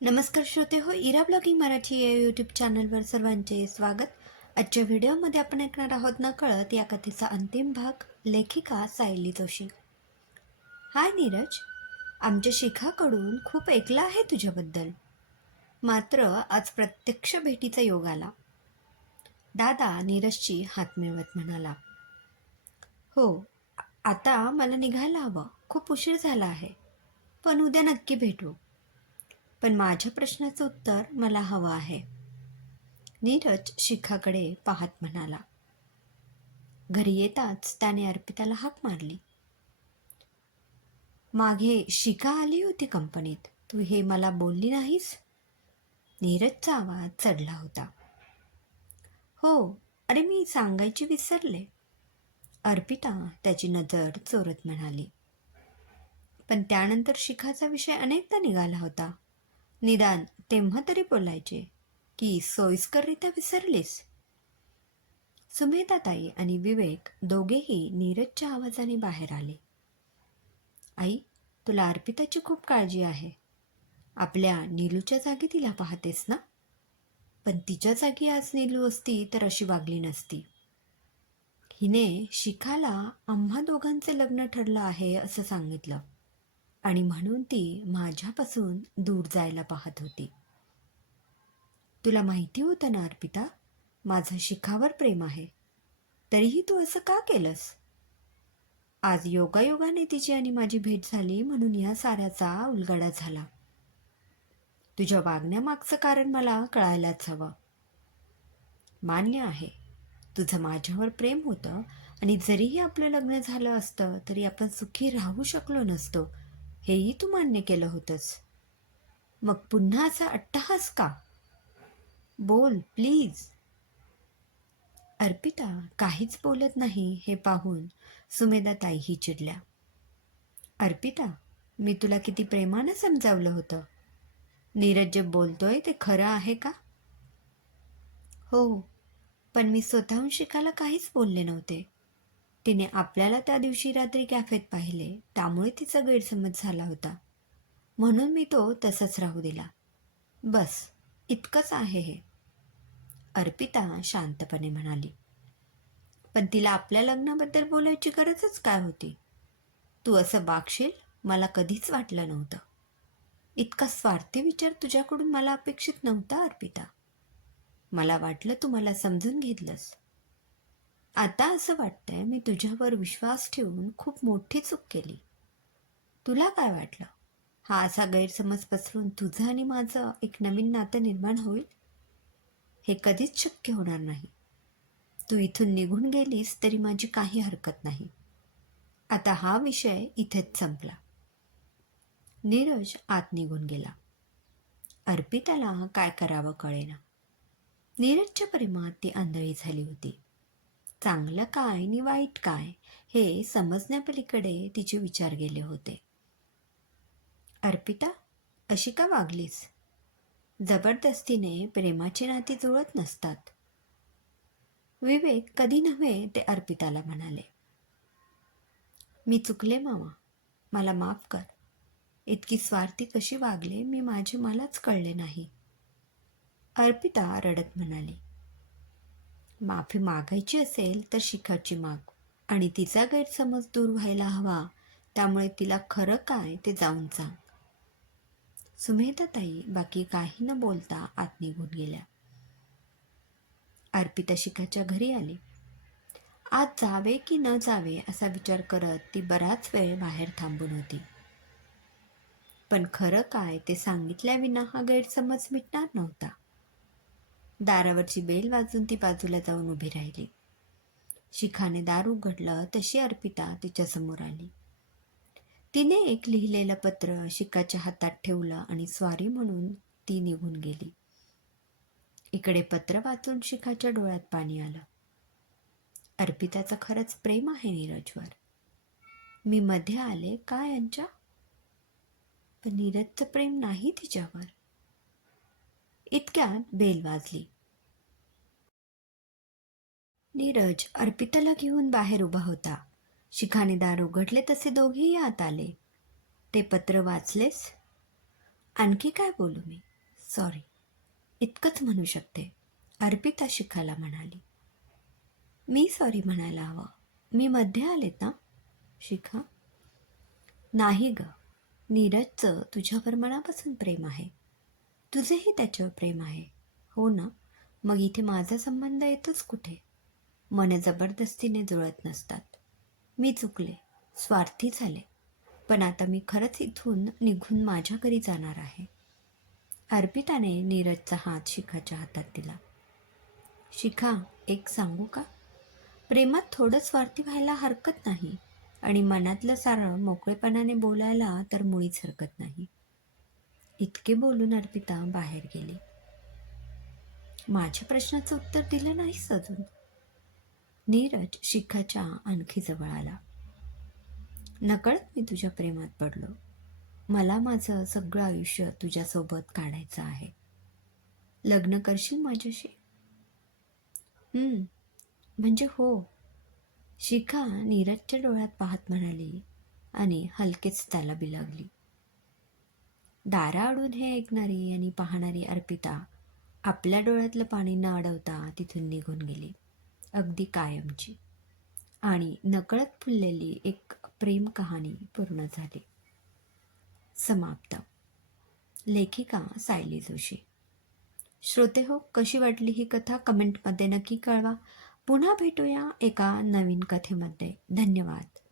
नमस्कार श्रोते हो इरा ब्लॉगिंग मराठी या यूट्यूब चॅनलवर सर्वांचे स्वागत. आजच्या व्हिडिओमध्ये आपण ऐकणार आहोत न कळत या कथेचा अंतिम भाग लेखिका सायली जोशी. हाय नीरज आमच्या शिखाकडून खूप ऐकलं आहे तुझ्याबद्दल. मात्र आज प्रत्यक्ष भेटीचा योग आला. दादा नीरजची हात मिळवत म्हणाला हो आता मला निघायला हवं. खूप उशीर झाला आहे. पण उद्या नक्की भेटू. पण माझ्या प्रश्नाचं उत्तर मला हवं आहे. नीरज शिखाकडे पाहत म्हणाला घरी येताच त्याने अर्पिताला हाक मारली. मागे शिखा आली होती कंपनीत. तू हे मला बोलली नाहीस? नीरजचा आवाज चढला होता. हो अरे मी सांगायची विसरले. अर्पिता त्याची नजर चोरत म्हणाली. पण त्यानंतर शिखाचा विषय अनेकदा निघाला होता. निदान तेव्हा तरी बोलायचे की सोयीस्कररित्या विसरलीस? सुमेधाताई आणि विवेक दोघेही नीरजच्या आवाजाने बाहेर आले. आई तुला अर्पिताची खूप काळजी आहे. आपल्या नीलूच्या जागी तिला पाहतेस ना? पण तिच्या जागी आज नीलू असती तर अशी वागली नसती. हिने शिखाला आम्हा दोघांचं लग्न ठरलं आहे असं सांगितलं. आणि म्हणून ती माझ्यापासून दूर जायला पाहत होती. तुला माहिती होतं ना अर्पिता? माझं शिखावर प्रेम आहे. तरीही तू असं का केलंस? आज योगायोगाने तिची आणि माझी भेट झाली म्हणून या साऱ्याचा उलगडा झाला. तुझ्या वागण्यामागचं कारण मला कळायलाच हवं. मान्य आहे. तुझं माझ्यावर प्रेम होतं आणि जरीही आपलं लग्न झालं असतं तरी आपण सुखी राहू शकलो नसतो. हेही तू मान्य केलं होतंस. मग पुन्हा असा अट्टहास का? बोल प्लीज अर्पिता काहीच बोलत नाही हे पाहून सुमेधा ताईही चिडल्या अर्पिता मी तुला किती प्रेमानं समजावलं होतं. नीरज जे बोलतोय ते खरं आहे का? हो पण मी स्वतःहून शिकायला काहीच बोलले नव्हते. तिने आपल्याला त्या दिवशी रात्री कॅफेत पाहिले त्यामुळे तिचा गैरसमज झाला होता. म्हणून मी तो तसाच राहू दिला. बस इतकंच आहे हे. अर्पिता शांतपणे म्हणाली. पण तिला आपल्या लग्नाबद्दल बोलायची गरजच काय होती? तू असं वागशील मला कधीच वाटलं नव्हतं. इतका स्वार्थी विचार तुझ्याकडून मला अपेक्षित नव्हता अर्पिता. मला वाटलं तू मला समजून घेतलंस. आता असं वाटतंय मी तुझ्यावर विश्वास ठेवून खूप मोठी चूक केली. तुला काय वाटलं? हा असा गैरसमज पसरून तुझं आणि माझं एक नवीन नातं निर्माण होईल? हे कधीच शक्य होणार नाही. तू इथून निघून गेलीस तरी माझी काही हरकत नाही. आता हा विषय इथेच संपला. नीरज आत निघून गेला. अर्पिताला काय करावं कळेना. नीरजच्या प्रेमात ती आंधळी झाली होती. चांगलं काय आणि वाईट काय हे समजण्यापलीकडे तिचे विचार गेले होते. अर्पिता अशी का वागलीस? जबरदस्तीने प्रेमाची नाती जुळत नसतात. विवेक कधी नव्हे ते अर्पिताला म्हणाले. मी चुकले मामा मला माफ कर. इतकी स्वार्थी कशी वागले मी माझे मलाच कळले नाही. अर्पिता रडत म्हणाली. माफी मागायची असेल तर शिखाची माग. आणि तिचा गैरसमज दूर व्हायला हवा त्यामुळे तिला खरं काय ते जाऊन सांग. सुमेधाताई बाकी काही न बोलता आत निघून गेल्या. अर्पिता शिखाच्या घरी आली. आज जावे की न जावे असा विचार करत ती बराच वेळ बाहेर थांबून होती. पण खरं काय ते सांगितल्याविना हा गैरसमज मिटणार नव्हता. दारावरची बेल वाजून ती बाजूला जाऊन उभी राहिली. शिखाने दार उघडलं तशी अर्पिता तिच्यासमोर आली. तिने एक लिहिलेलं पत्र शिखाच्या हातात ठेवलं आणि स्वारी म्हणून ती निघून गेली. इकडे पत्र वाचून शिखाच्या डोळ्यात पाणी आलं. अर्पिताचं खरंच प्रेम आहे नीरजवर मी मध्ये आले का यांच्या पण नीरजचं प्रेम नाही तिच्यावर. इतक्यात बेल वाजली. नीरज अर्पिताला घेऊन बाहेर उभा होता. शिखाने दार उघडले तसे दोघेही आत आले. ते पत्र वाचलेस? आणखी काय बोलू मी? सॉरी इतकंच म्हणू शकते अर्पिता शिखाला म्हणाली. मी सॉरी म्हणायला हवं. मी मध्ये आलेत ना शिखा? नाही ग. नीरजचं तुझ्यावर मनापासून प्रेम आहे. तुझेही त्याच्यावर प्रेम आहे. हो ना? मग इथे माझा संबंध येतोच कुठे? मन जबरदस्तीने जुळत नसतात. मी चुकले. स्वार्थी झाले. पण आता मी खरंच इथून निघून माझ्या घरी जाणार आहे. अर्पिताने नीरजचा हात शिखाच्या हातात दिला. शिखा एक सांगू का? प्रेमात थोडं स्वार्थी व्हायला हरकत नाही आणि मनातलं सारं मोकळेपणाने बोलायला तर मुळीच हरकत नाही. इतके बोलून अर्पिता बाहेर गेली. माझ्या प्रश्नाचं उत्तर दिलं नाहीस अजून. नीरज शिखाच्या आणखी जवळ आला. नकळत मी तुझ्या प्रेमात पडलो. मला माझं सगळं आयुष्य तुझ्यासोबत काढायचं आहे. लग्न करशील माझ्याशी? म्हणजे हो. शिखा नीरजच्या डोळ्यात पाहत म्हणाली आणि हलकेच त्याला बिलागली. दाराआडून हे ऐकणारी आणि पाहणारी अर्पिता आपल्या डोळ्यातलं पाणी न अडवता तिथून निघून गेली अगदी कायमची. आणि नकळत फुललेली एक प्रेम कहाणी पूर्ण झाली. समाप्त. लेखिका सायली जोशी. श्रोते हो कशी वाटली ही कथा? कमेंटमध्ये नक्की कळवा. पुन्हा भेटूया एका नवीन कथेमध्ये. धन्यवाद.